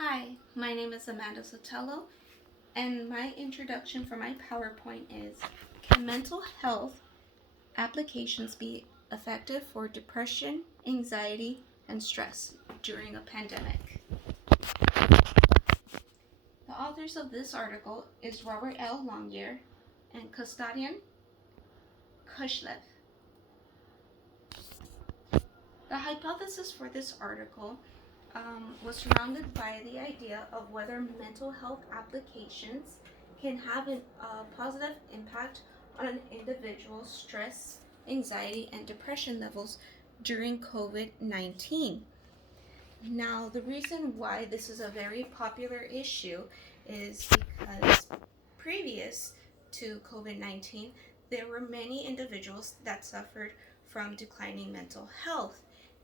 Hi, my name is Amanda Sotelo, and my introduction for my PowerPoint is: Can mental health applications be effective for depression, anxiety, and stress during a pandemic? The authors of this article is Robert L. Longyear and Kostadin Kushlev. The hypothesis for this article was surrounded by the idea of whether mental health applications can have a positive impact on an individual's stress, anxiety, and depression levels during COVID-19. Now, the reason why this is a very popular issue is because previous to COVID-19, there were many individuals that suffered from declining mental health.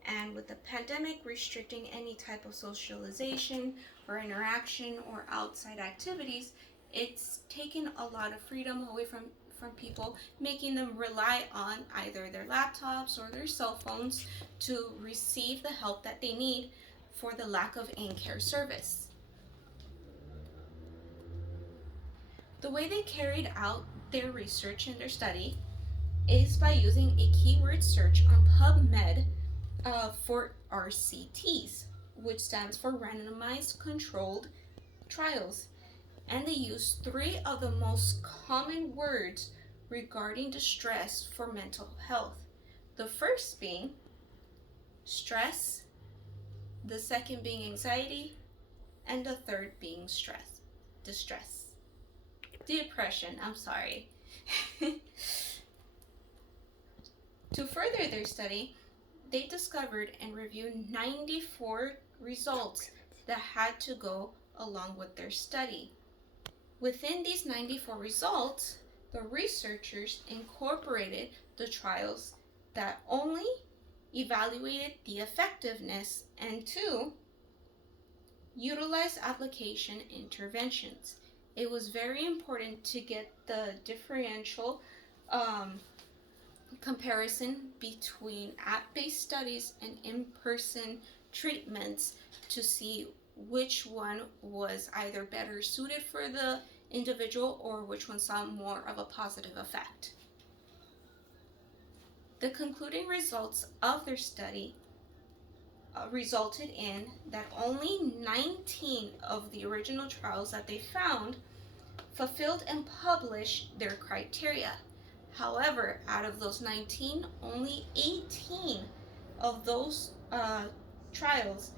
And with the pandemic restricting any type of socialization or interaction or outside activities, it's taken a lot of freedom away from people, making them rely on either their laptops or their cell phones to receive the help that they need for the lack of in-care service. The way they carried out their research and their study is by using a keyword search on PubMed for RCTs, which stands for Randomized Controlled Trials. And they used three of the most common words regarding distress for mental health. The first being stress, the second being anxiety, and the third being depression, I'm sorry. To further their study, they discovered and reviewed 94 results that had to go along with their study. Within these 94 results, the researchers incorporated the trials that only evaluated the effectiveness and two, utilized application interventions. It was very important to get the differential comparison between app-based studies and in-person treatments to see which one was either better suited for the individual or which one saw more of a positive effect. The concluding results of their study resulted in that only 19 of the original trials that they found fulfilled and published their criteria. However, out of those 19, only 18 of those trials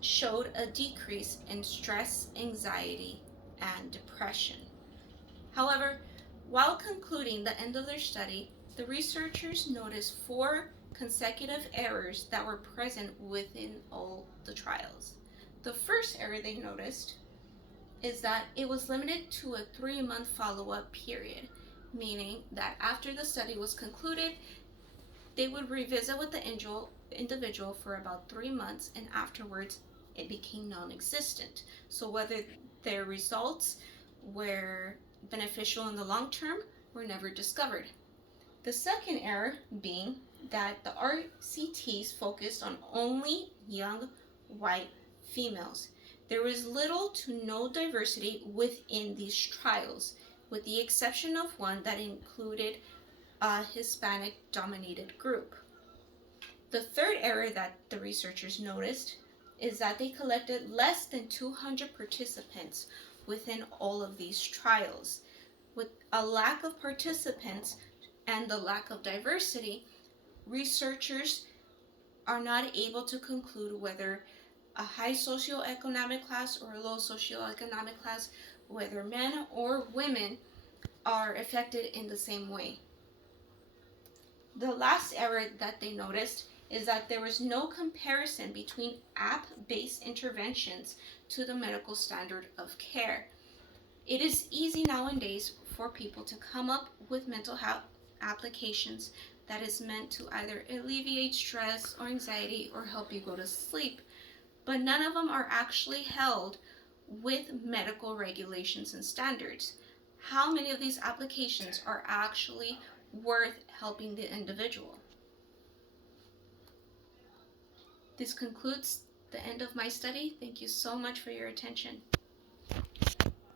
showed a decrease in stress, anxiety, and depression. However, while concluding the end of their study, the researchers noticed 4 consecutive errors that were present within all the trials. The first error they noticed is that it was limited to a 3-month follow-up period, meaning that after the study was concluded, they would revisit with the individual for about 3 months, and afterwards it became non-existent. So whether their results were beneficial in the long term were never discovered. The second error being that the RCTs focused on only young white females. There was little to no diversity within these trials, with the exception of one that included a Hispanic-dominated group. The third error that the researchers noticed is that they collected less than 200 participants within all of these trials. With a lack of participants and the lack of diversity, researchers are not able to conclude whether a high socioeconomic class or a low socioeconomic class, whether men or women are affected in the same way. The last error that they noticed is that there was no comparison between app-based interventions to the medical standard of care. It is easy nowadays for people to come up with mental health applications that is meant to either alleviate stress or anxiety or help you go to sleep, but none of them are actually held with medical regulations and standards. How many of these applications are actually worth helping the individual? This concludes the end of my study. Thank you so much for your attention.